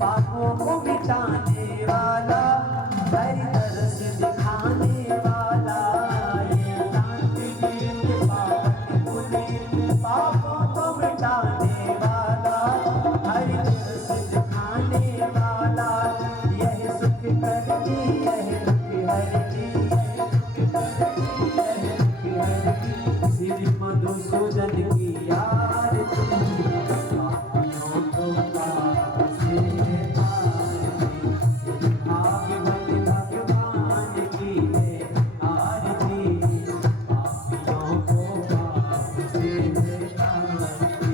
पापों को मिटाने वाला, हरि तरस दिखाने वाला, ये शांतिगीत पावन पुनीत पापों को मिटाने वाला, हरि तरस दिखाने वाला, यह सुख करती यह दुख हरती, यह दुख हरती, श्री मधुसूदन की आरती, पापियों को पाप से तारती, भाग्यवत भगवान की है आरती, पापियों को पाप से तारती।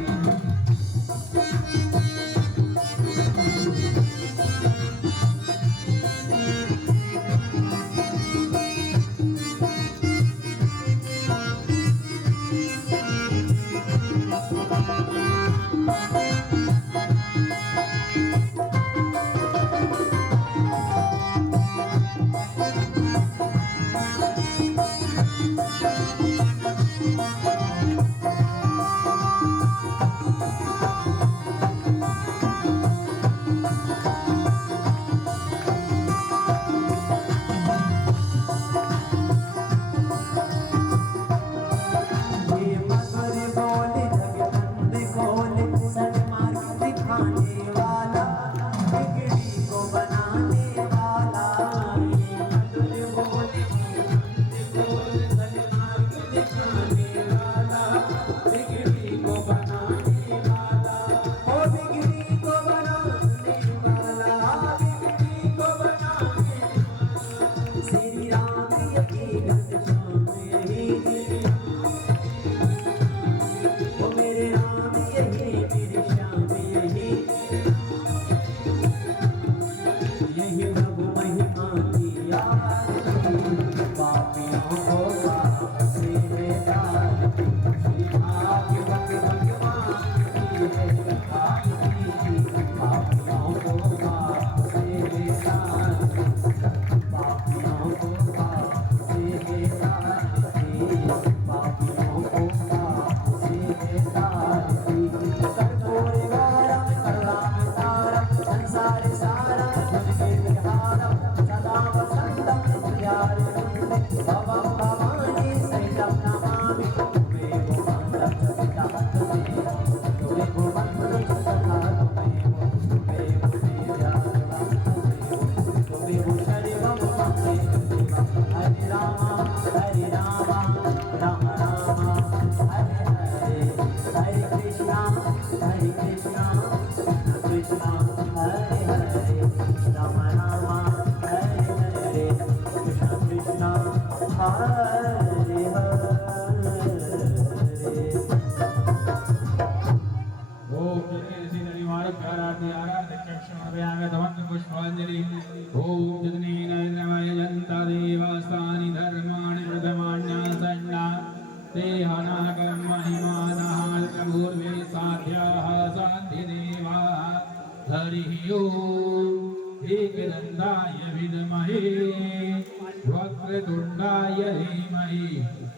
वक्रतुण्डाय धीमहि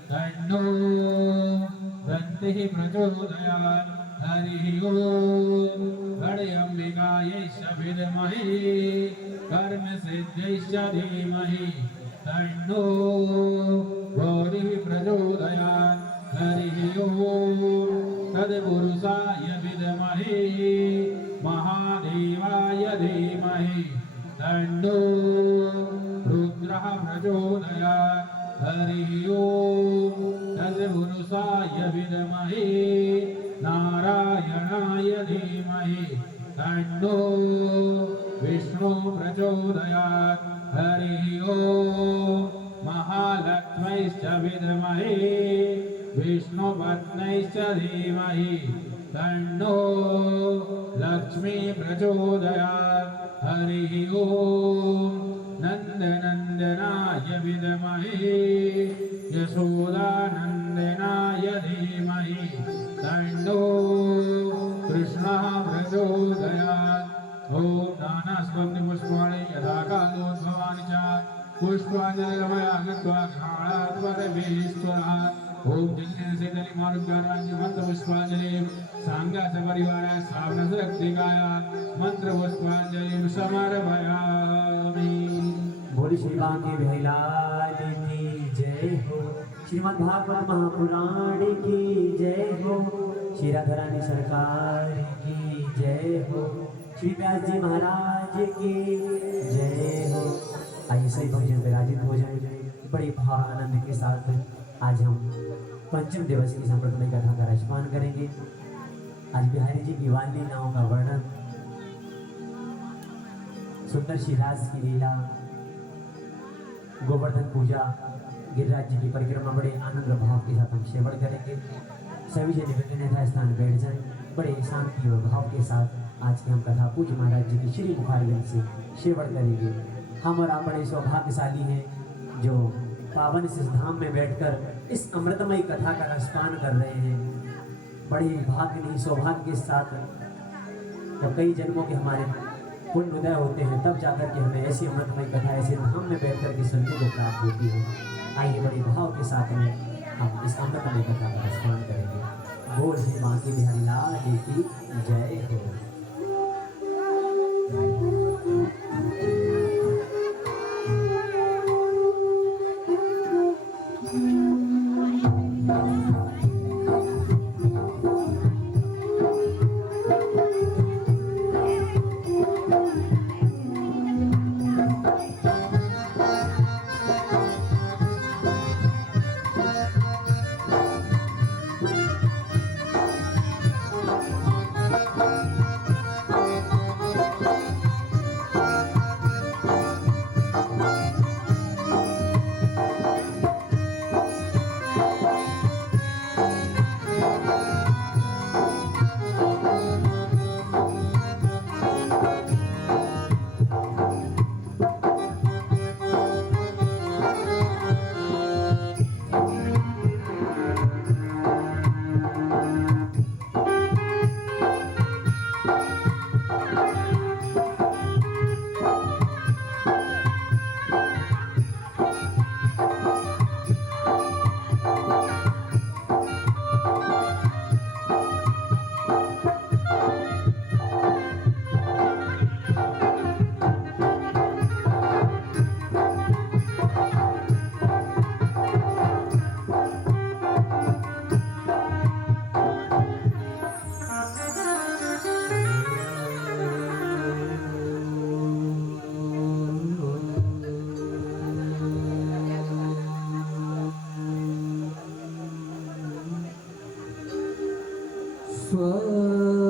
तन्नो दन्तिः प्रचोदयात्। हरिः ओम् गणेम्बिकायै विद्महे कर्मसिद्धिश्च धीमहि तन्नो गौरिः प्रचोदयात्। हरिः ओम् तत्पुरुषाय विद्महे महादेवाय धीमहि तन्नो रुद्रः प्रचोदयात्। हरिः ओम् तत्पुरुषाय विद्महे नारायणाय धीमहि तन्नो विष्णुः प्रचोदयात्। हरिः ओम् महालक्ष्मीश्च विद्महे विष्णुपत्न्यश्च धीमहि तन्नो लक्ष्मी प्रचोदयात्। हरिः ओम् नन्दनन्दनाय विद्महे यशोदानन्दनाय धीमहि तन्नो कृष्णः प्रचोदयात्। ॐ नानास्कन्धपुष्पाणि यथा कालोद्भवानि च पुष्पाञ्जलिर्मया गत्वा घ्राणात् परमेश्वरात् ओम जन्य से दली मारुद्यारांजि मंत्र पुष्पांजलि सांगा सपरिवारा श्रावण शक्तिकाय मंत्र पुष्पांजलि समर्पयामि। बोल श्री बांके बिहारी की जय हो। श्रीमद् भागवत महापुराण की जय हो। श्री राधा रानी सरकार की जय हो। श्री व्यास जी महाराज की जय हो। आइए सही भोजन विराजित भोजन बड़े भाव आनंद के साथ आज हम पंचम दिवस की संप्रदाय कथा का रचपान करेंगे। आज बिहारी जी की वाली नाव का वर्णन, सुंदर शिराज की लीला, गोवर्धन पूजा, गिरिराज जी की परिक्रमा बड़े आनंद और भाव के साथ हम सेवन करेंगे। सभी जन विभिन्न यथा स्थान बैठ जाए, बड़े शांति और भाव के साथ आज की हम कथा पूज्य महाराज जी की श्री मुखारविंद से सेवन करेंगे। हम और आप बड़े सौभाग्यशाली हैं जो पावन इस धाम में बैठकर इस अमृतमयी कथा का रसपान कर रहे हैं। बड़े भाग्य नहीं सौभाग्य के साथ जब कई जन्मों के हमारे पुण्य उदय होते हैं तब जाकर के हमें ऐसी अमृतमयी कथा ऐसे धाम में बैठ कर के सुनने को प्राप्त होती है। आइए बड़े भाव के साथ में हम इस अमृतमयी कथा का रसपान करेंगे। बोल श्री बांके बिहारी लाल की जय हो।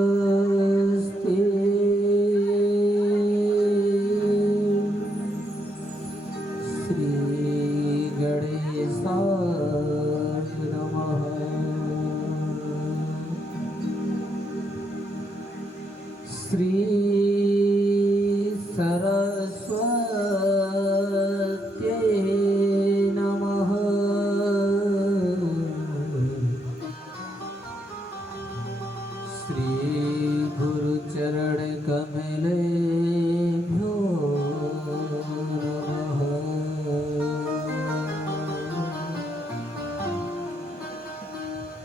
स्वस्ति श्री गणेशाय नमः। श्री सरस्वत्यै नमः। श्री गुरुचरण कमलेभ्यो नमः।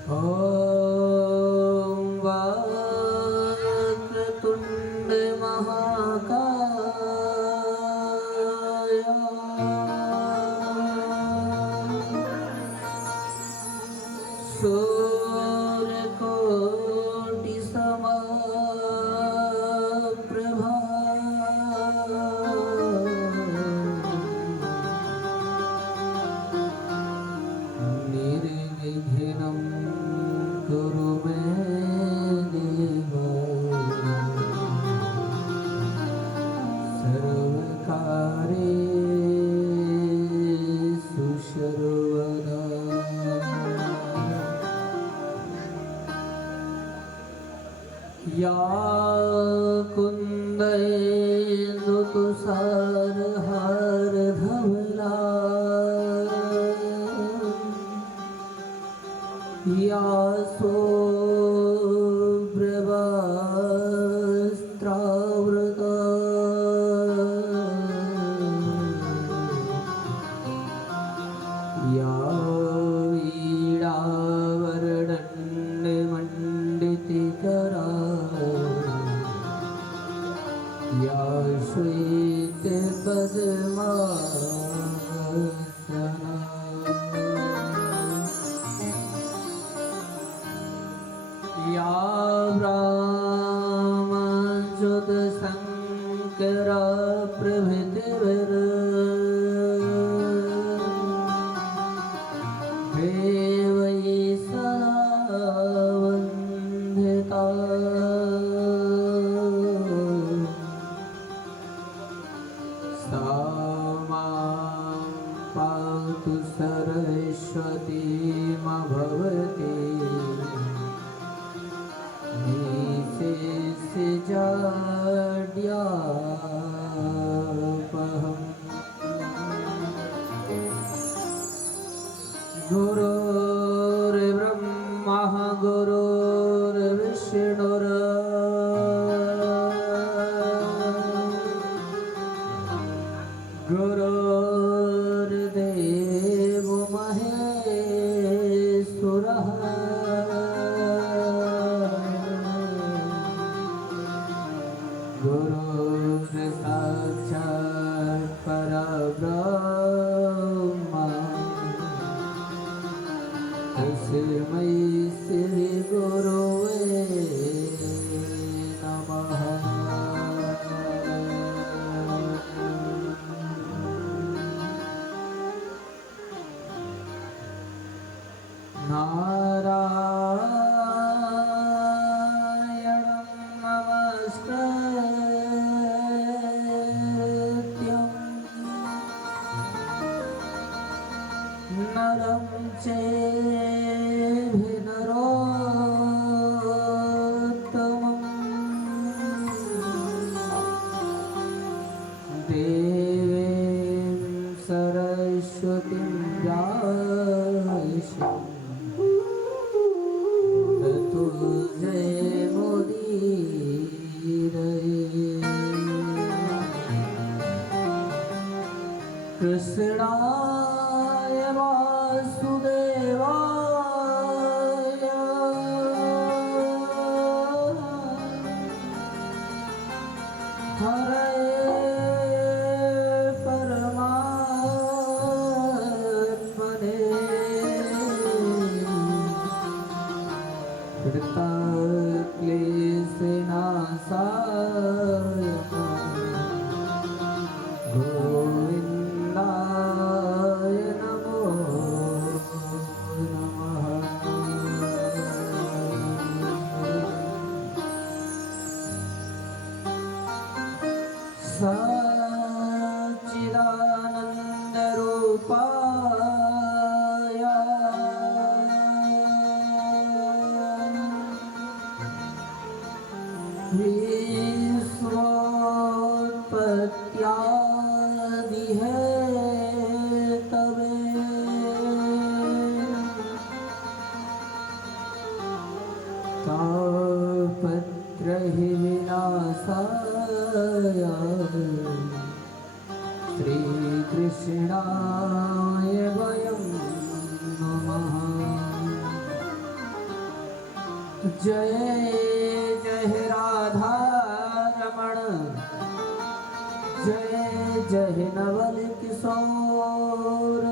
ॐ वक्रतुण्ड महाकाय सूर्यकोटि समप्रभा निर्विघ्नं कुरु मे देव सर्वकार्येषु सर्वदा। या कुन्देन्दुतुषारहारधवला या शोभ्रवस्त्रावृता या वीणा श्वेत या ब्रह्मज्योत शंकर प्रभृतिर् देवै सदा वन्दिता सा मां पातु सरस्वती भवति निशेषजाड्यापहम् गुरुर्ब्रह्मा गुरुर्विष्णुर् गुरुर्देवो महेश्वरः गुरुर्साक्षात् परब्रह्म तस्मै श्री गुरवे नमः। नारायणं नमस्कृत्यं नरं चैव नरोत्तमं देवीं सरस्वतीं व्यासं ततो जयमुदीरये। कृष्णाय वासुदेवाय हरये परमात्मने कृतक्लेशनाशाय गोविन्दाय नमो नमः। सच्चिदानन्दरूपाय विश्वोत्पत्त्यादिहेतवे तापत्रयविनाशाय श्रीकृष्णाय वयं नमः। जय जय राधारमण जय जय नवल किशोर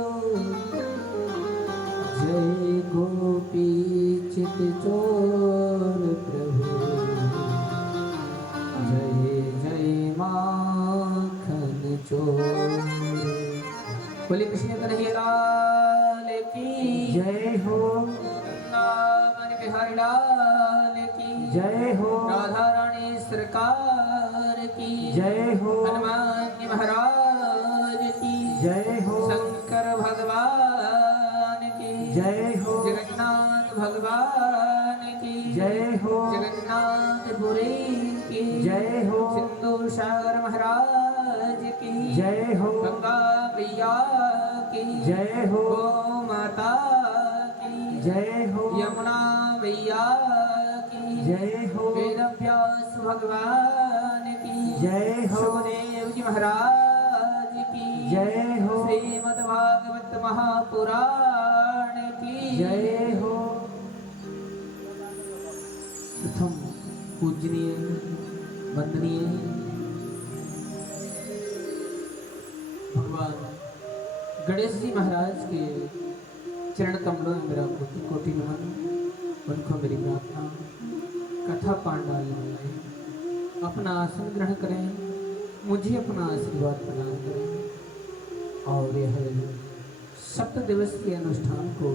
जय गोपी चित चोर प्रभु जय जय माखन चोर। बोले कृष्ण कन्हैया लाल की जय हो, वृंदावन बिहारी लाल की जय हो, राधा रानी सरकार की जय हो, हनुमान जी महाराज की जय हो, शंकर भगवान की जय हो, जगन्नाथ भगवान की जय हो, जगन्नाथपुरी की जय हो, सिंधु सागर महाराज की जय हो, गंगा मैया की जय हो, गौ माता की जय हो, यमुना मैया की जय हो, वेद व्यास भगवान की जय हो, सुखदेव जी महाराज की जय हो, श्रीमद् भागवत महापुराण की जय हो। प्रथम पूजनीय वंदनीय भगवान गणेश जी महाराज के चरण कमलों में मेरा कोटि कोटि नमन। उनको मेरी प्रार्थना। कथा पांडाल में अपना आसन ग्रहण करें, मुझे अपना आशीर्वाद प्रदान करें और यह 7 दिवसीय अनुष्ठान को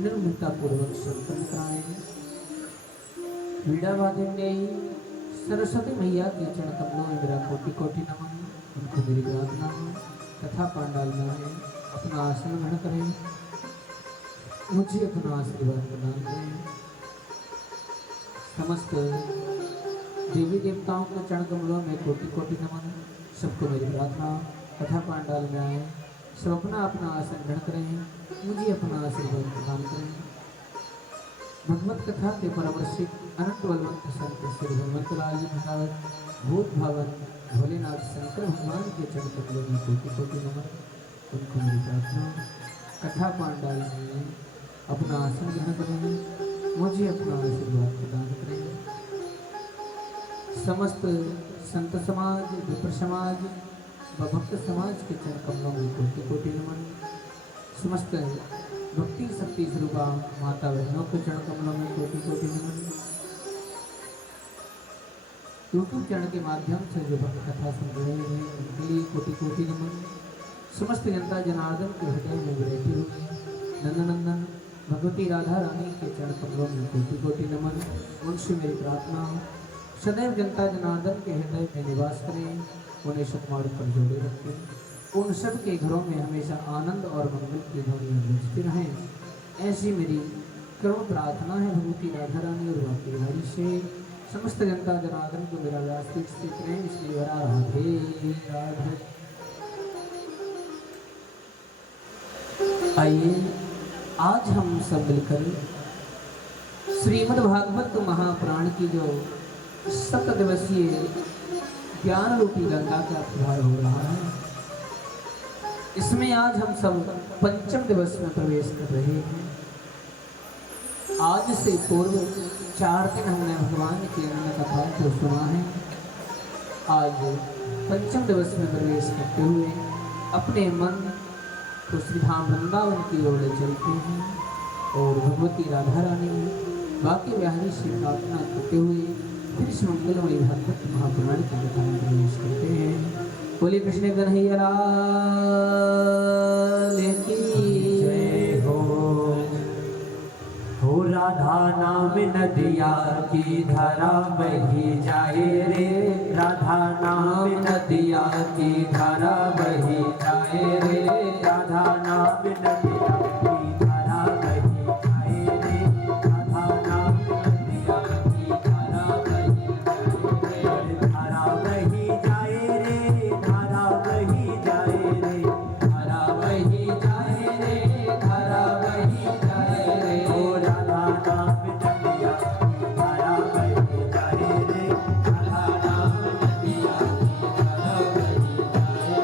निर्मलता पूर्वक संपन्न कराएं। वीणा वादिनी सरस्वती मैया के चरण कमलों में मेरा कोटि कोटि नमन। उनको मेरी प्रार्थना। कथा पांडाल में अपना आसन ग्रहण करें, मुझे अपना आशीर्वाद प्रदान करें। समस्त देवी देवताओं के चरण कमलों में कोटि कोटि नमन। सबको मेरी प्रार्थना। कथा पांडाल में आए, सब अपना अपना आसन ग्रहण करें, मुझे अपना आशीर्वाद प्रदान करें। भगवत कथा के परमर्शिक अनंत बलवंत संत श्री हनुमत लाल जी महाराज भूत भावन भोलेनाथ शंकर भगवान के चरण कमलों में कोटि कोटि नमन। उनको मेरी प्रार्थना। कथा पांडाल में अपना आसन ग्रहण करें, मुझे अपना आशीर्वाद प्रदान करें। समस्त संत समाज, विप्र समाज व भक्त समाज के चरण कमलों में कोटि कोटि नमन। समस्त भक्ति शक्ति स्वरूपा माता बहनों के चरण कमलों में कोटि कोटि नमन। यूट्यूब चैनल के माध्यम से जो भक्त कथा सुन रहे हैं उनके लिए कोटि कोटि नमन। समस्त जनता जनार्दन के हृदय में विरहती हुई नंदनंदन भगवती राधा रानी के चरण कमलों में कोटि कोटि नमन। उनसे मेरी प्रार्थना। सदैव जनता जनार्दन के हृदय में निवास करें, उन्हें सतमार्ग पर जोड़े रखें। उन सब के घरों में हमेशा आनंद और मंगल की ध्वनियाँ गूंजती रहें। ऐसी मेरी करुण प्रार्थना है भगवती राधा रानी और बाकी हरि से। समस्त जनता जनार्दन को मेरा व्यासपीठ से प्रेम इसलिए भरा राधे राधे। आइए आज हम सब मिलकर श्रीमद् भागवत महापुराण की जो 7 दिवसीय ज्ञान रूपी गंगा का त्योहार हो रहा है, इसमें आज हम सब 5वें दिवस में प्रवेश कर रहे हैं। आज से पूर्व 4 दिन हमने भगवान की अन्य कथा को सुना है। आज 5वें दिवस में प्रवेश करते हुए अपने मन तो श्री धाम वृंदावन की ओर ले चलते हैं और भगवती राधा रानी बाकी बिहारी से प्रार्थना करते हुए फिर इस मंगलमयी भागवत महापुराण की कथा में प्रवेश करते हैं। बोले कृष्ण कन्हैया लाल की जय हो राधा नाम नदिया की धारा बही जाए रे, राधा नाम नदिया की धारा बही जाए रे, राधा नाम नदिया की धारा बही जाए रे, राधा नाम नदिया की धारा बही जाए रे, धारा बही जाए रे, धारा बही जाए रे, धारा बही जाए रे, धारा बही जाए रे, ओ राधा नाम नदिया की धारा बही जाए रे, राधा नाम नदिया की धारा बही जाए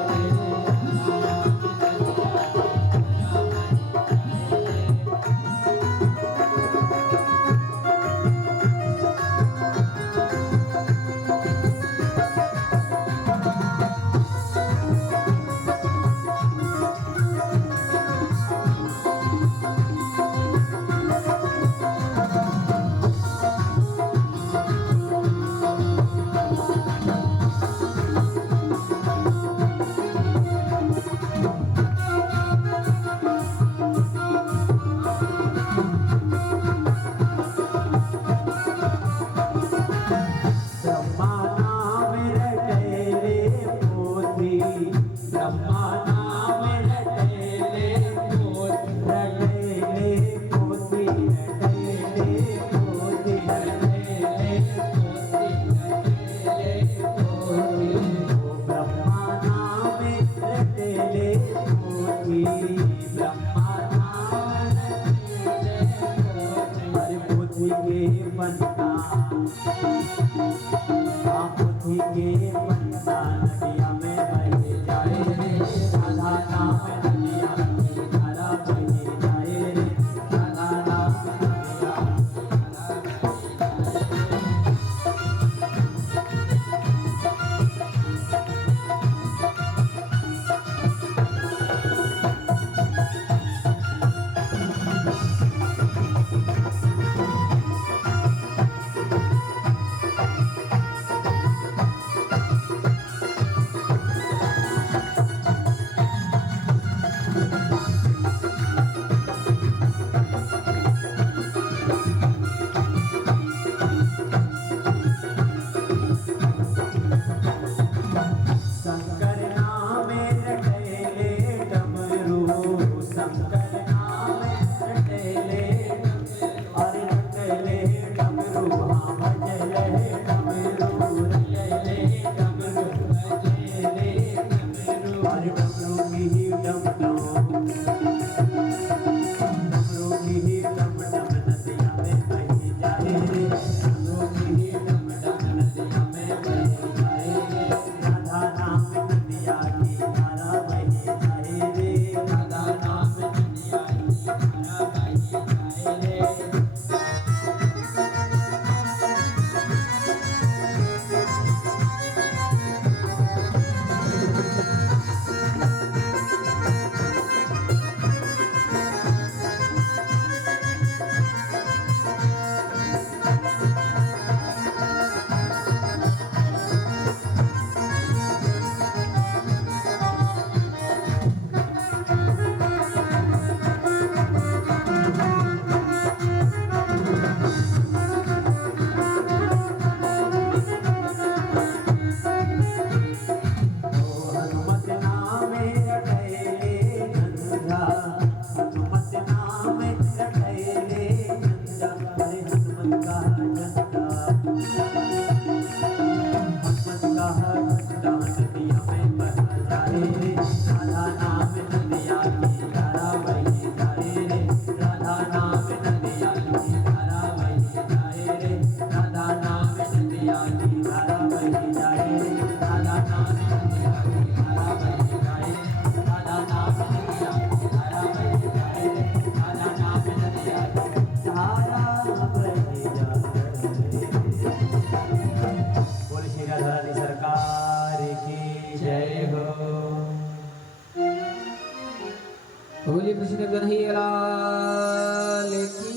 बोले कृष्ण कन्हैया लाल की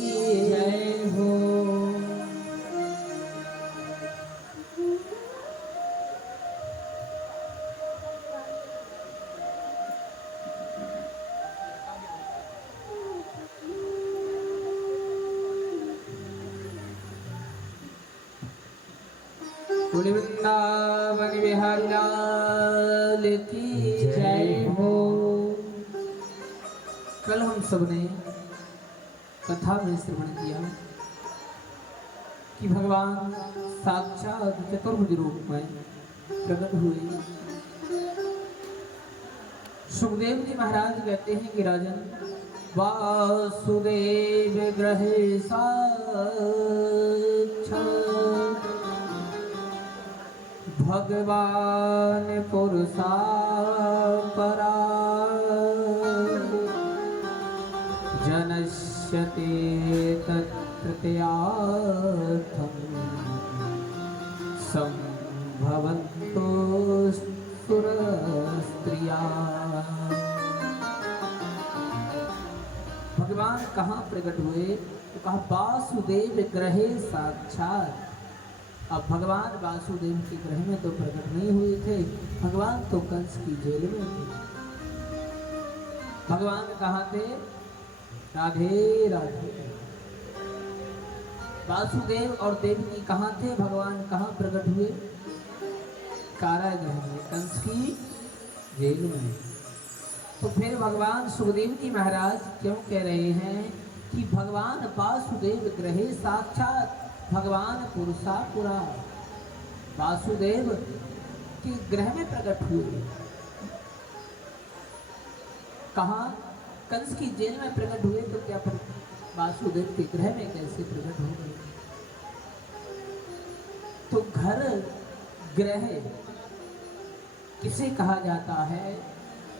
जय हो। बोले वृंदावन बिहारी लाल की जय हो। कल हम सब ने कथा में श्रवण किया कि भगवान साक्षात चतुर्भुज रूप में प्रकट हुए। सुखदेव जी महाराज कहते हैं कि राजन, वासुदेव ग्रहे साक्षात भगवान पुरुषा परा जनश्यते तत्प्रत्यार्थं संभवन्तो सुरस्त्रिया। भगवान कहाँ प्रकट हुए? तो कहा वासुदेव ग्रहे साक्षात। अब भगवान वासुदेव के ग्रह में तो प्रकट नहीं हुए थे, भगवान तो कंस की जेल में थे। भगवान कहाँ थे? राधे राधे। वासुदेव और देवकी कहाँ थे? भगवान कहाँ प्रकट हुए? कारागृह में, कंस की जेल में। तो फिर भगवान सुखदेव जी महाराज क्यों कह रहे हैं कि भगवान वासुदेव ग्रहे साक्षात भगवान पुरुषा पुरा, वासुदेव के ग्रह में प्रकट हुए। कहाँ? कंस की जेल में प्रकट हुए, तो क्या वासुदेव के ग्रह में कैसे प्रकट हो गए? तो घर ग्रह किसे कहा जाता है?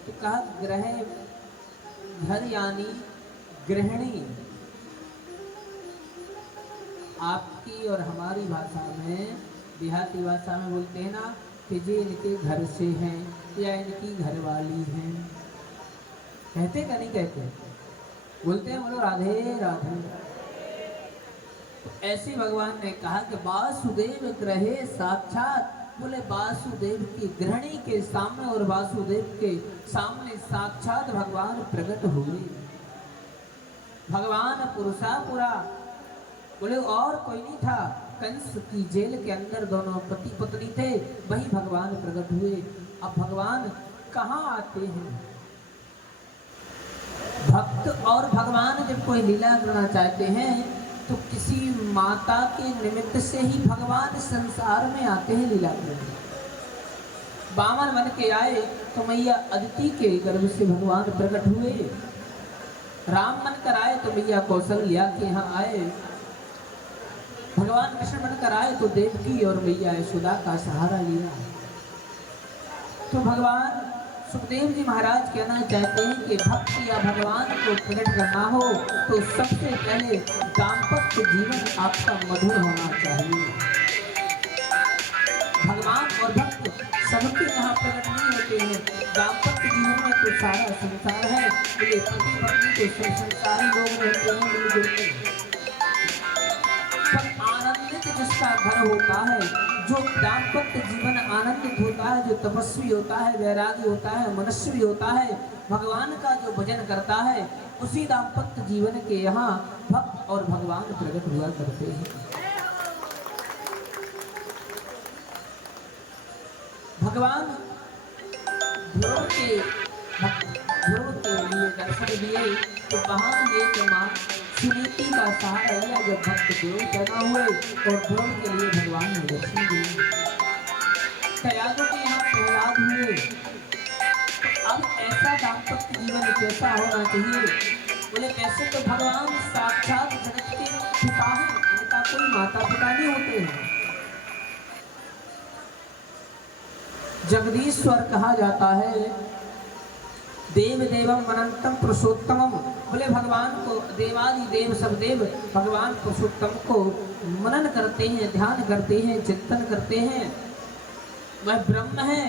तो कहा ग्रह, घर यानी गृहिणी। आपकी और हमारी भाषा में, देहाती भाषा में बोलते हैं ना कि ये इनके घर से हैं या इनकी घरवाली हैं। कहते क्या नहीं कहते? बोलते हैं, बोलो राधे राधे। तो ऐसे भगवान ने कहा कि वासुदेव ग्रहे साक्षात, बोले वासुदेव की गृहिणी के सामने और वासुदेव के सामने साक्षात भगवान प्रकट हुए। भगवान पुरुषा पुरा, बोले और कोई नहीं था। कंस की जेल के अंदर दोनों पति पत्नी थे, वही भगवान प्रकट हुए। अब भगवान कहाँ आते हैं? भक्त और भगवान जब कोई लीला करना चाहते हैं तो किसी माता के निमित्त से ही भगवान संसार में आते हैं लीला करने। बामन बन के आए तो मैया अदिति के गर्भ से भगवान प्रकट हुए। राम बनकर आए तो मैया कौशल्या के यहाँ आए। भगवान कृष्ण बनकर आए तो देवकी और मैया यशोदा का सहारा लिया। तो भगवान सुखदेव जी महाराज कहना चाहते हैं कि भक्त या भगवान को प्रकट करना हो तो सबसे पहले दाम्पत्य जीवन आपका मधुर होना चाहिए। भगवान और भक्त सबके यहाँ प्रकट नहीं होते हैं। दाम्पत्य जीवन में तो सारा संसार है, ये पति पत्नी तो सब संसारी लोग रहते हैं मिलजुल के। सब आनंदित जिसका घर होता है, जो दाम्पत्य जीवन आनंदित होता है, जो तपस्वी होता है, वैरागी होता है, मनस्वी होता है, भगवान का जो भजन करता है, उसी दाम्पत्य जीवन के यहाँ भक्त और भगवान प्रकट हुआ करते हैं। भगवान ध्रुव के लिए दर्शन दिए तो वहां ये माँ सुनीति का सहारा लिया जब भक्त ध्रुव पैदा हुए और ध्रुव के लिए भगवान ने दर्शन दिए। तैयारों के यहाँ प्रहलाद हुए। अब ऐसा दाम्पत्य जीवन कैसा होना चाहिए? बोले कैसे? तो भगवान साक्षात जगत के पिता हैं, इनका कोई माता पिता नहीं होते हैं। जगदीश्वर कहा जाता है, देव देवम अनंतम पुरुषोत्तमम। बोले भगवान को देवादि देव सब देव भगवान पुरुषोत्तम को मनन करते हैं, ध्यान करते हैं, चिंतन करते हैं। वह ब्रह्म है,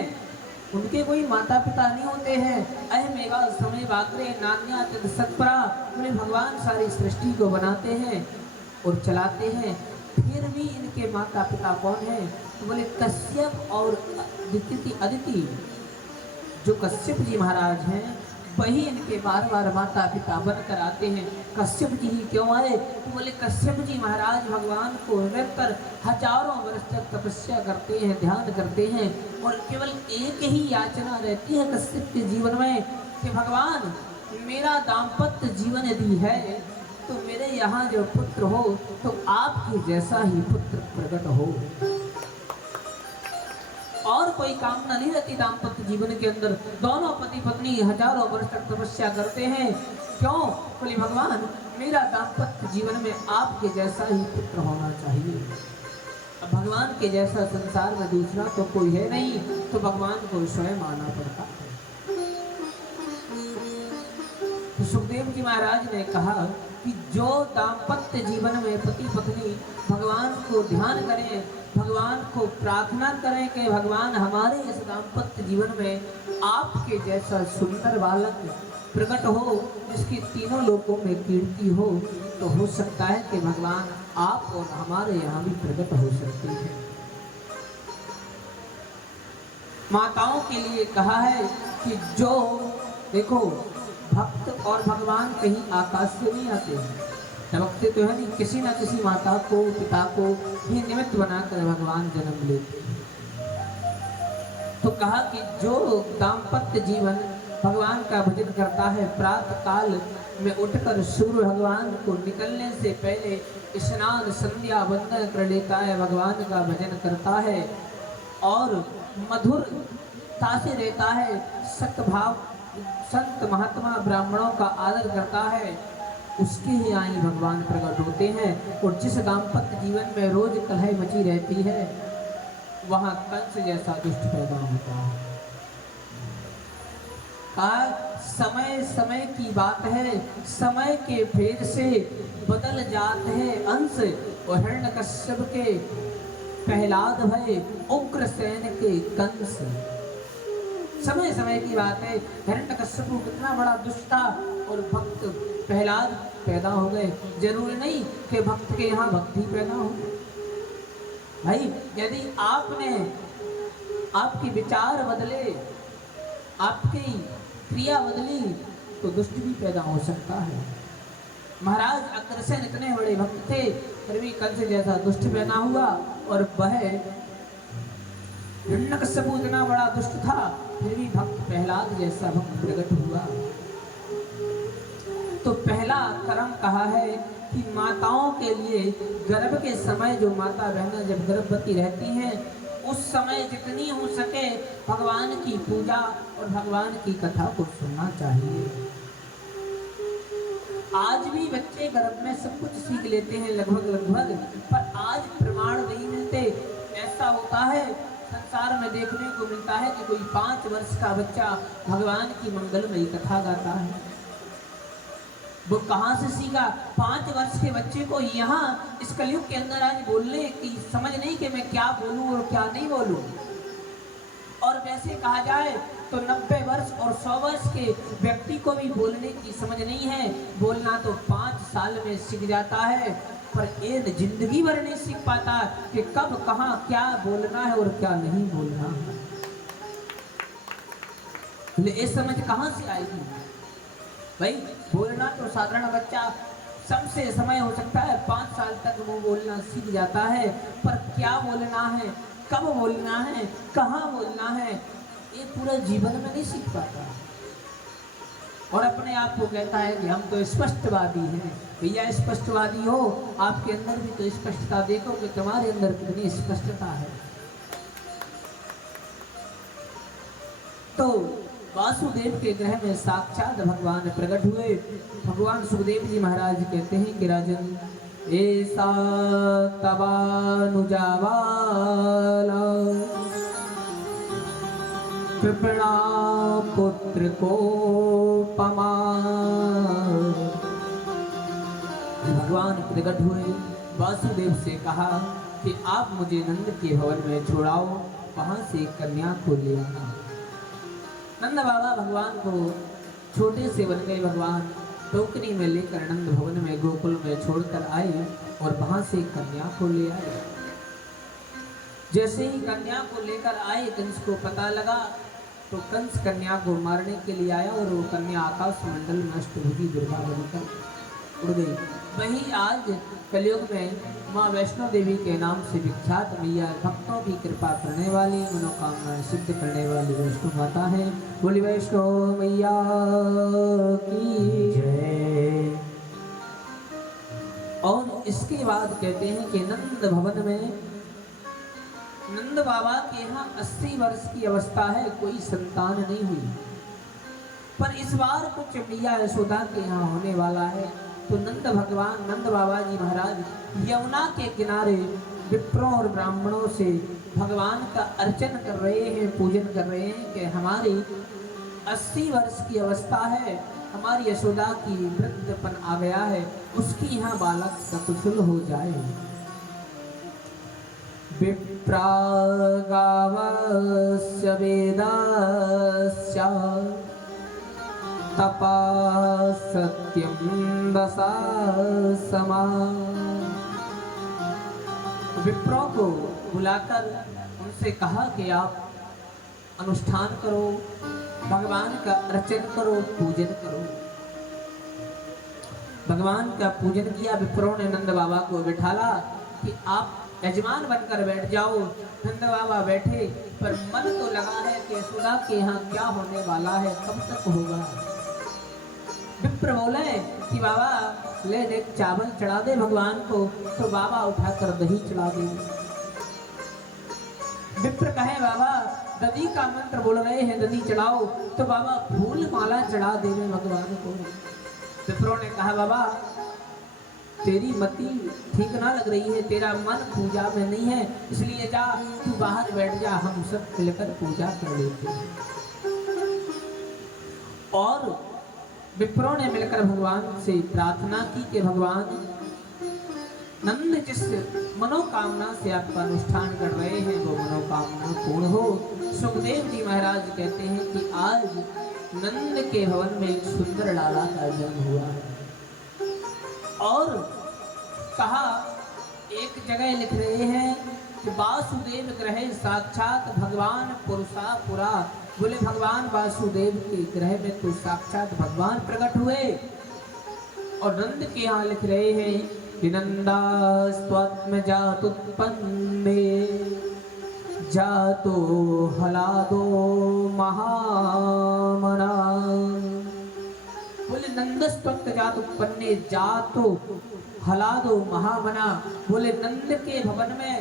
उनके कोई माता पिता नहीं होते हैं। अहमेवा समय वाग्रे नान्या चंद सत्परा, बोले भगवान सारी सृष्टि को बनाते हैं और चलाते हैं, फिर भी इनके माता पिता कौन है? तो बोले कश्यप और अदिति। जो कश्यप जी महाराज हैं वही इनके बार बार माता पिता बनकर आते हैं। कश्यप जी ही क्यों आए? तो बोले कश्यप जी महाराज भगवान को निरंतर हजारों वर्ष तक तपस्या करते हैं, ध्यान करते हैं, और केवल एक ही याचना रहती है कश्यप के जीवन में कि भगवान मेरा दाम्पत्य जीवन यदि है तो मेरे यहाँ जो पुत्र हो तो आपके जैसा ही पुत्र प्रकट हो। और कोई कामना नहीं रहती दाम्पत्य जीवन के अंदर। दोनों पति पत्नी हजारों वर्ष तक तपस्या करते हैं। क्यों? बोले भगवान मेरा दाम्पत्य जीवन में आपके जैसा ही पुत्र होना चाहिए। अब भगवान के जैसा संसार में दूसरा तो कोई है नहीं, तो भगवान को स्वयं आना पड़ता है। तो सुखदेव जी महाराज ने कहा कि जो दाम्पत्य जीवन में पति पत्नी भगवान को ध्यान करें, भगवान को प्रार्थना करें कि भगवान हमारे इस दाम्पत्य जीवन में आपके जैसा सुंदर बालक प्रकट हो, जिसकी तीनों लोकों में कीर्ति हो, तो हो सकता है कि भगवान आप और हमारे यहाँ भी प्रकट हो सकते हैं। माताओं के लिए कहा है कि जो देखो भक्त और भगवान कहीं आकाश से नहीं आते हैं, टपकते तो है नहीं, किसी ना किसी माता को पिता को ही निमित्त बनाकर भगवान जन्म लेते हैं। तो कहा कि जो दाम्पत्य जीवन भगवान का भजन करता है, प्रातः काल में उठकर सूर्य भगवान को निकलने से पहले स्नान संध्या वंदन कर लेता है, भगवान का भजन करता है और मधुरता से रहता है, सत्भाव संत महात्मा ब्राह्मणों का आदर करता है, उसके ही यहाँ ही भगवान प्रकट होते हैं। और जिस दाम्पत्य जीवन में रोज कलह मची रहती है वहाँ कंस जैसा दुष्ट पैदा होता है। समय समय की बात है, समय के फेर से बदल जाते हैं अंश, और हिरण्यकश्यप के प्रहलाद भय उग्रसेन के कंस। समय समय की बात है, हिरण्यकश्यप कितना बड़ा दुष्ट था और भक्त प्रहलाद पैदा हो गए। जरूरी नहीं कि भक्त के यहाँ भक्ति पैदा हो। भाई यदि आपने आपके विचार बदले, आपकी क्रिया बदली, तो दुष्ट भी पैदा हो सकता है। महाराज अग्रसेन इतने बड़े भक्त थे, फिर भी कंस जैसा दुष्ट पैदा हुआ, और वह हिरण्यकश्यप इतना बड़ा दुष्ट था, फिर भी भक्त प्रहलाद जैसा भक्त प्रकट हुआ। तो पहला कर्म कहा है कि माताओं के लिए गर्भ के समय जो माता बहनें जब गर्भवती रहती हैं, उस समय जितनी हो सके भगवान की पूजा और भगवान की कथा को सुनना चाहिए। आज भी बच्चे गर्भ में सब कुछ सीख लेते हैं लगभग, पर आज प्रमाण नहीं मिलते। ऐसा होता है संसार में देखने को मिलता है कि कोई 5 वर्ष का बच्चा भगवान की मंगलमयी कथा गाता है। वो कहाँ से सीखा? 5 वर्ष के बच्चे को यहाँ इस कलयुग के अंदर आज बोलने की समझ नहीं कि मैं क्या बोलूं और क्या नहीं बोलूं। और वैसे कहा जाए तो 90 वर्ष और 100 वर्ष के व्यक्ति को भी बोलने की समझ नहीं है। बोलना तो 5 साल में सीख जाता है, पर एक जिंदगी भर नहीं सीख पाता कि कब कहाँ क्या बोलना है और क्या नहीं बोलना है। ये समझ कहाँ से आएगी? भाई बोलना तो साधारण बच्चा सबसे समय हो सकता है 5 साल तक वो बोलना सीख जाता है, पर क्या बोलना है, कब बोलना है, कहाँ बोलना है, ये पूरा जीवन में नहीं सीख पाता। और अपने आप को कहता है कि हम तो स्पष्टवादी हैं। भैया स्पष्टवादी हो, आपके अंदर भी तो स्पष्टता देखो कि तुम्हारे अंदर कितनी स्पष्टता है। तो वासुदेव के ग्रह में साक्षात भगवान प्रकट हुए। भगवान सुखदेव जी महाराज कहते हैं कि राजन ऐसा तबानुजावाला कृपणा पुत्र को पमा। भगवान प्रकट हुए, वासुदेव से कहा कि आप मुझे नंद के भवन में छोड़ाओ, वहां से कन्या को ले आना। नंद बाबा भगवान को छोटे से बन गए भगवान टोकरी में लेकर नंद भवन में गोकुल में छोड़कर आए और वहां से कन्या को ले आए। जैसे ही कन्या को लेकर आए कंस को पता लगा तो कंस कन्या को मारने के लिए आया और वो कन्या आकाश मंडल में अष्टभुजी दुर्गा बनकर उड़ गई। वही आज कलयुग में माँ वैष्णो देवी के नाम से विख्यात मैया भक्तों की कृपा करने वाली मनोकामनाएं सिद्ध करने वाली वैष्णो माता है। बोली वैष्णो मैया की जय। और इसके बाद कहते हैं कि नंद भवन में नंद बाबा के यहाँ 80 वर्ष की अवस्था है, कोई संतान नहीं हुई। पर इस बार कुछ मैया यशोदा के यहाँ होने वाला है। तो नंद भगवान नंद बाबा जी महाराज यमुना के किनारे विप्रों और ब्राह्मणों से भगवान का अर्चन कर रहे हैं, पूजन कर रहे हैं कि हमारी 80 वर्ष की अवस्था है, हमारी यशोदा की वृद्धपन आ गया है, उसकी यहाँ बालक सकुशल हो जाए। विप्रागावस्य वेदस्य तपा सत्यम दशा समा। विप्रों को बुलाकर उनसे कहा कि आप अनुष्ठान करो, भगवान का अर्चन करो, पूजन करो। भगवान का पूजन किया। विप्रों ने नंद बाबा को बिठाला कि आप यजमान बनकर बैठ जाओ। नंद बाबा बैठे, पर मन तो लगा है कि यशोदा के यहाँ क्या होने वाला है, कब तक होगा। विप्र बोले कि बाबा ले देख चावल चढ़ा दे भगवान को, तो बाबा उठाकर दही चढ़ा दे। विप्र कहे बाबा दधी का मंत्र बोल रहे हैं, दधी चढ़ाओ, तो बाबा फूल माला चढ़ा दे भगवान को। विप्रों ने कहा बाबा तेरी मति ठीक ना लग रही है, तेरा मन पूजा में नहीं है, इसलिए जा तू बाहर बैठ जा, हम सब मिलकर पूजा कर लेते हैं। और विप्रों ने मिलकर भगवान से प्रार्थना की कि भगवान नंद जिस मनोकामना से आपका अनुष्ठान कर रहे हैं वो मनोकामना पूर्ण हो। सुखदेव जी महाराज कहते हैं कि आज नंद के भवन में एक सुंदर लाला का जन्म हुआ है। और कहा एक जगह लिख रहे हैं कि वासुदेव ग्रहे साक्षात भगवान पुरुषा पुरा। बोले भगवान वासुदेव के ग्रह में तो साक्षात भगवान प्रकट हुए। और नंद के यहाँ लिख रहे हैं कि नंदास्त्वत्मजातुत्पन्ने जातो हलादो महामना। बोले नंदस्त्वत्त जात उत्पन्ने जातो हलादो महामना। बोले नंद के भवन में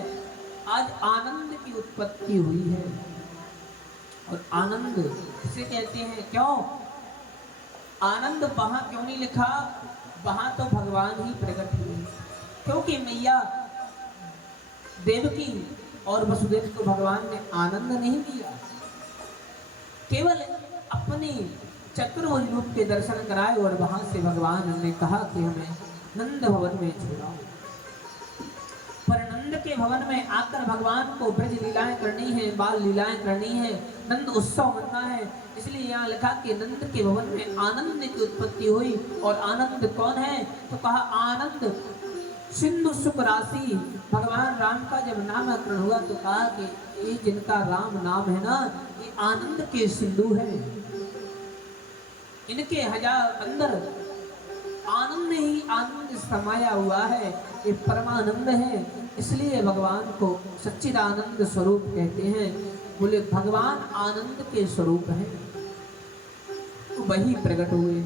आज आनंद की उत्पत्ति हुई है। और आनंद किसे कहते हैं, क्यों आनंद वहां क्यों नहीं लिखा, वहां तो भगवान ही प्रकट हुए। क्योंकि मैया देवकी और वसुदेव को भगवान ने आनंद नहीं दिया, केवल अपने चतुर्भुज रूप के दर्शन कराए। और वहां से भगवान ने कहा कि हमें नंद भवन में छोड़ाओ। पर नंद के भवन में आकर भगवान को ब्रज लीलाएं करनी है, बाल लीलाएं करनी है, नंद उत्सव मनना है। इसलिए यहाँ लिखा कि नंद के भवन में आनंद की उत्पत्ति हुई। और आनंद कौन है, तो कहा आनंद सिंधु सुख राशि। भगवान राम का जब नामकरण हुआ तो कहा कि ये जिनका राम नाम है ना, ये आनंद के सिंधु है, इनके हजार अंदर आनंद ही आनंद समाया हुआ है, ये परमानंद है। इसलिए भगवान को सच्चिदानंद स्वरूप कहते हैं। बोले भगवान आनंद के स्वरूप है, वही प्रकट हुए।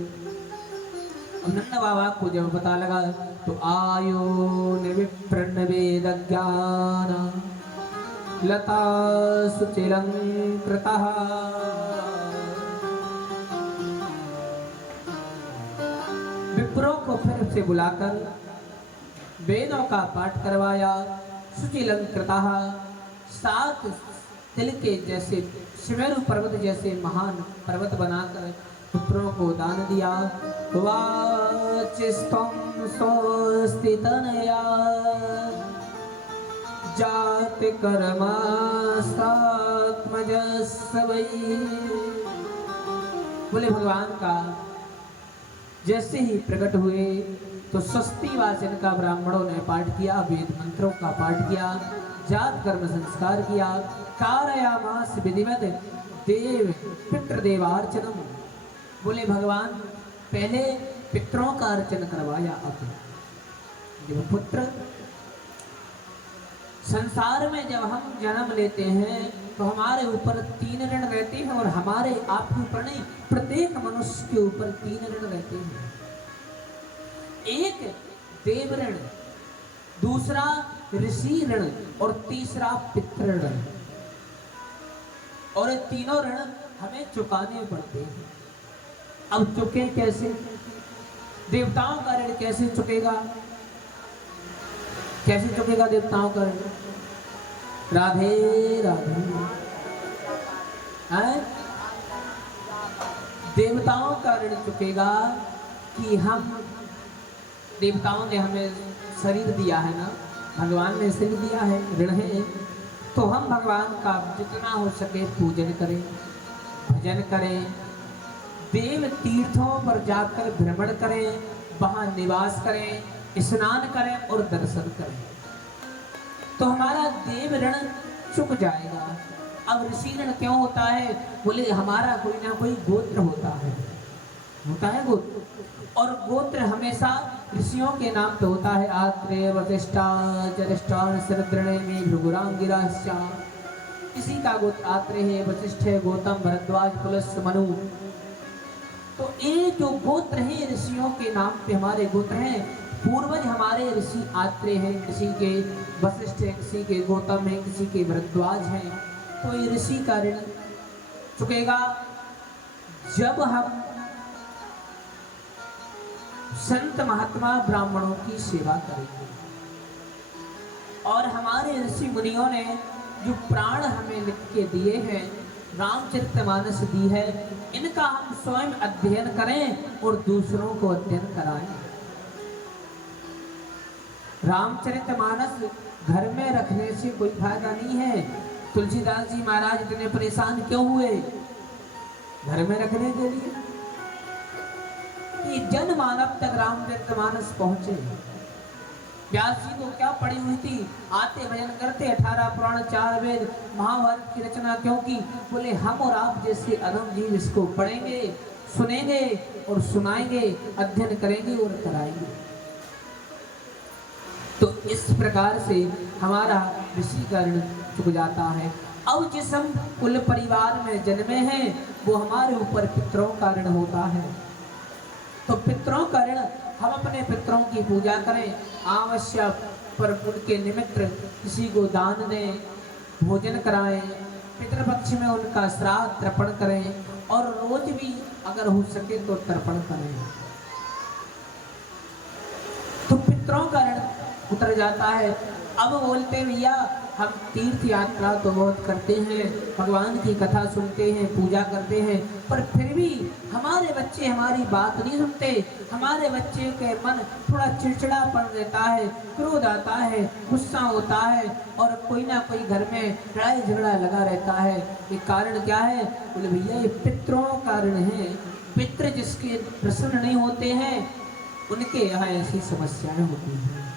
नंद बाबा को जब पता लगा तो आयो निविप्रन वेद ज्ञान लता सुचिलंकृतः। विप्रों को फिर से बुलाकर वेदों का पाठ करवाया। सुचिलंकृतः 7 तिल के जैसे सुमेरु पर्वत जैसे महान पर्वत बनाकर विप्रों को दान दिया। वाचिस्त्वं स्वस्तितनया जाति कर्मास्तात्मजस्य वै बोले भगवान का जैसे ही प्रकट हुए तो स्वस्ति वाचन का ब्राह्मणों ने पाठ किया, वेद मंत्रों का पाठ किया, जात कर्म संस्कार किया, कारयामास विधिवत देव पितृदेवार्चनम। बोले भगवान पहले पितरों का अर्चन करवाया। अब जब पुत्र संसार में जब हम जन्म लेते हैं तो हमारे ऊपर 3 ऋण रहते हैं, और हमारे आपके ऊपर नहीं, प्रत्येक मनुष्य के ऊपर 3 ऋण रहते हैं। एक देव ऋण, दूसरा ऋषि ऋण और तीसरा पितृ ऋण। और ये तीनों ऋण हमें चुकाने पड़ते हैं। अब चुके कैसे? देवताओं का ऋण कैसे चुकेगा? कैसे चुकेगा देवताओं का ऋण? राधे राधे। देवताओं का ऋण चुकेगा कि हम, देवताओं ने हमें शरीर दिया है ना, भगवान ने शरीर दिया है, ऋण है, तो हम भगवान का जितना हो सके पूजन करें, भजन करें, देव तीर्थों पर जाकर भ्रमण करें, वहां निवास करें, स्नान करें और दर्शन करें, तो हमारा देव ऋण चुक जाएगा। अब ऋषि ऋण क्यों होता है? बोले हमारा कोई ना कोई गोत्र होता है गोत्र, और गोत्र हमेशा ऋषियों के नाम पे होता है। आत्रेय वशिष्ठा जरिष्ठान शरद्रणे में भृगुरांगिराश्चा। इसी का गोत्र आत्रेय है, वशिष्ठ है, गौतम, भरद्वाज, पुलस्त्य, मनु। तो ये जो गोत्र है ऋषियों के नाम पे हमारे गोत्र हैं। पूर्वज हमारे ऋषि आत्रेय हैं, किसी के वशिष्ठ है, किसी के गौतम है, किसी के भरद्वाज हैं। तो ये ऋषि का ऋण चुकेगा जब हम संत महात्मा ब्राह्मणों की सेवा करेंगे। और हमारे ऋषि मुनियों ने जो प्राण हमें लिख के दिए हैं, रामचरितमानस दी है, इनका हम स्वयं अध्ययन करें और दूसरों को अध्ययन कराएं। रामचरितमानस घर में रखने से कोई फायदा नहीं है। तुलसीदास जी महाराज इतने परेशान क्यों हुए घर में रखने के लिए? कि जन मानव तक रामचरितमानस पहुंचे। व्यास जी को क्या पड़ी हुई थी? आते भजन करते, 18 पुराण 4 वेद महाभारत की रचना क्यों की? बोले हम और आप जैसे अधम जीव इसको पढ़ेंगे, सुनेंगे और सुनाएंगे, अध्ययन करेंगे और कराएंगे। तो इस प्रकार से हमारा ऋषि का ऋण चुक जाता है। अब जिस हम कुल परिवार में जन्मे हैं वो हमारे ऊपर पितरों का ऋण होता है। तो पितरों का ऋण, हम अपने पितरों की पूजा करें, आवश्यक पर उनके निमित्त किसी को दान दें, भोजन कराएं, पितृपक्ष में उनका श्राद्ध तर्पण करें, और रोज भी अगर हो सके तो तर्पण करें। तो पितरों का ऋण उतर जाता है। अब बोलते भैया हम तीर्थ यात्रा तो बहुत करते हैं, भगवान की कथा सुनते हैं, पूजा करते हैं, पर फिर भी हमारे बच्चे हमारी बात नहीं सुनते। हमारे बच्चे के मन थोड़ा चिड़चिड़ापन रहता है, क्रोध आता है, गुस्सा होता है, और कोई ना कोई घर में लड़ाई झगड़ा लगा रहता है। ये कारण क्या है? बोले भैया ये पितरों का ऋण है। पितृ जिसके प्रसन्न नहीं होते हैं उनके यहाँ ऐसी समस्याएं होती हैं।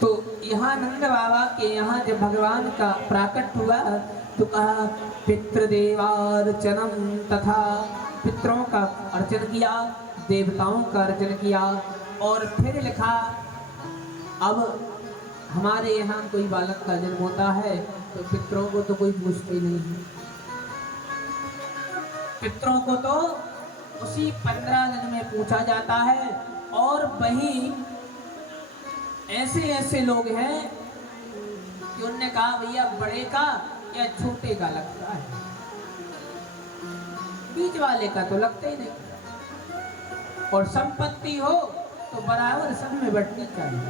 तो यहाँ नंद बाबा के यहाँ जब भगवान का प्राकट हुआ तो कहा पितृदेवार्चनम, तथा पितरों का अर्चन किया, देवताओं का अर्चन किया। और फिर लिखा अब हमारे यहाँ कोई बालक का जन्म होता है तो पितरों को तो कोई पूछते ही नहीं है। पितरों को तो उसी 15 दिन में पूछा जाता है। और वही ऐसे ऐसे लोग हैं कि उनने कहा भैया बड़े का या छोटे का लगता है, बीच वाले का तो लगता ही नहीं। और संपत्ति हो तो बराबर सब में बंटनी चाहिए।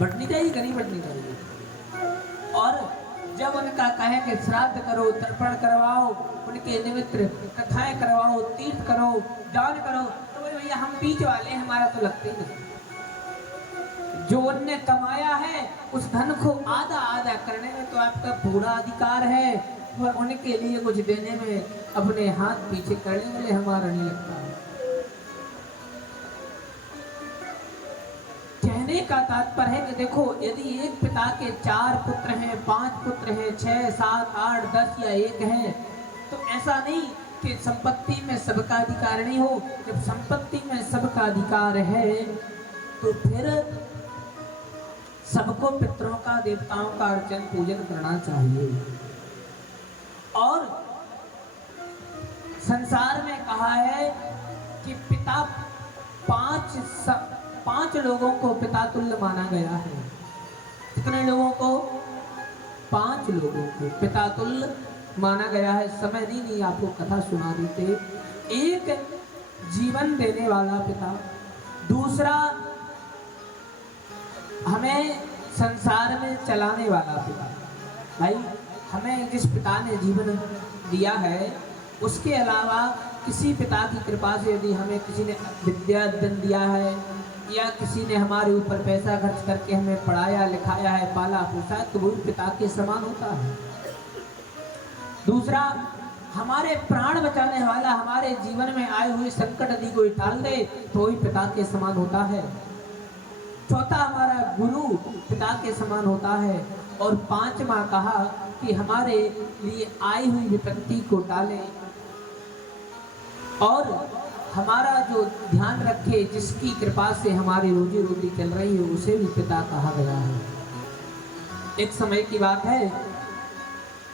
बंटनी चाहिए कि नहीं बंटनी चाहिए? और जब उनका कहे कि श्राद्ध करो, तर्पण करवाओ, उनके निमित्त कथाएं करवाओ, तीर्थ करो, दान करो, तो भैया हम बीच वाले, हमारा तो लगते ही नहीं। जो उनने कमाया है उस धन को आधा आधा करने में तो आपका पूरा अधिकार है, पर उनके लिए कुछ देने में अपने हाथ पीछे करने वाले हमारा नहीं लगता। कहने का तात्पर्य है कि देखो, यदि एक पिता के 4 पुत्र हैं, 5 पुत्र हैं, 6, 7, 8, 10 या 1 है, तो ऐसा नहीं कि संपत्ति में सबका अधिकार नहीं हो। जब संपत्ति में सबका अधिकार है तो फिर सबको पितरों का, देवताओं का अर्चन पूजन करना चाहिए। और संसार में कहा है कि पिता 5 लोगों को पिता तुल्य माना गया है। कितने लोगों को? 5 लोगों को पिता तुल्य माना गया है। समय नहीं आपको कथा सुना देते। एक जीवन देने वाला पिता, दूसरा हमें संसार में चलाने वाला पिता। भाई, हमें जिस पिता ने जीवन दिया है उसके अलावा किसी पिता की कृपा से यदि हमें किसी ने विद्या दान दिया है या किसी ने हमारे ऊपर पैसा खर्च करके हमें पढ़ाया लिखाया है, पाला पोसा है, तो वो पिता के समान होता है। दूसरा, हमारे प्राण बचाने वाला, हमारे जीवन में आए हुए संकट यदि कोई टाल दे तो वही पिता के समान होता है। चौथा, हमारा गुरु पिता के समान होता है। और 5वां कहा कि हमारे लिए आई हुई विपत्ति को टाले और हमारा जो ध्यान रखे, जिसकी कृपा से हमारी रोजी रोटी चल रही है, उसे भी पिता कहा गया है। एक समय की बात है,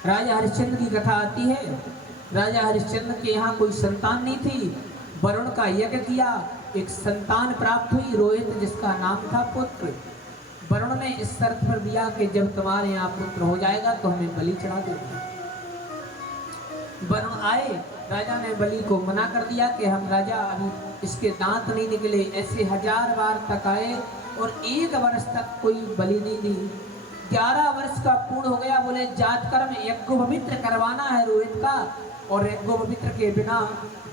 राजा हरिश्चंद्र की कथा आती है। राजा हरिश्चंद्र के यहाँ कोई संतान नहीं थी। वरुण का यज्ञ किया, एक संतान प्राप्त हुई, रोहित जिसका नाम था पुत्र। वरुण ने इस शर्त पर दिया कि जब तुम्हारे यहाँ पुत्र हो जाएगा तो हमें बलि चढ़ा देना। वरुण आए, राजा ने बलि को मना कर दिया कि हम राजा अभी इसके दांत नहीं निकले। ऐसे 1000 बार तक आए और 1 वर्ष तक कोई बलि नहीं दी। 11 वर्ष का पूर्ण हो गया। बोले जात कर्म यज्ञोपवीत्र करवाना है रोहित का, और यज्ञोपवीत्र के बिना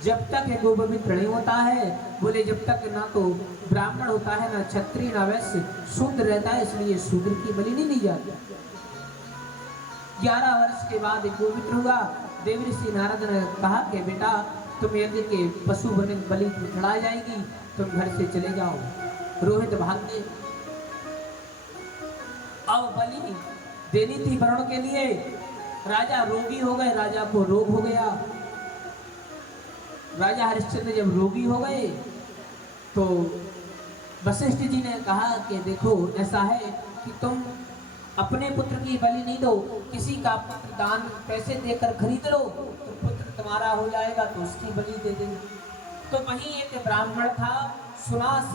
जब तक यज्ञोपवीत्र नहीं होता है, बोले जब तक ना तो ब्राह्मण होता है, ना क्षत्रिय, ना वैश्य, शूद्र रहता है, इसलिए शूद्र की बलि नहीं दी जाती। 11 वर्ष के बाद यज्ञोपवीत्र हुआ। देवऋषि नारद ने कहा कि बेटा, तुम यज्ञ के पशु बने बलि चढ़ाई जाएगी, तुम घर से चले जाओ। रोहित भाग गए। अब बलि देनी थी वरुण के लिए। राजा रोगी हो गए, राजा को रोग हो गया। राजा हरिश्चंद्र जब रोगी हो गए तो वशिष्ठ जी ने कहा कि देखो, ऐसा है कि तुम अपने पुत्र की बलि नहीं दो, किसी का पुत्र दान पैसे देकर खरीद लो, तो पुत्र तुम्हारा हो जाएगा तो उसकी बलि दे दे। तो वहीं एक ब्राह्मण था, सुना से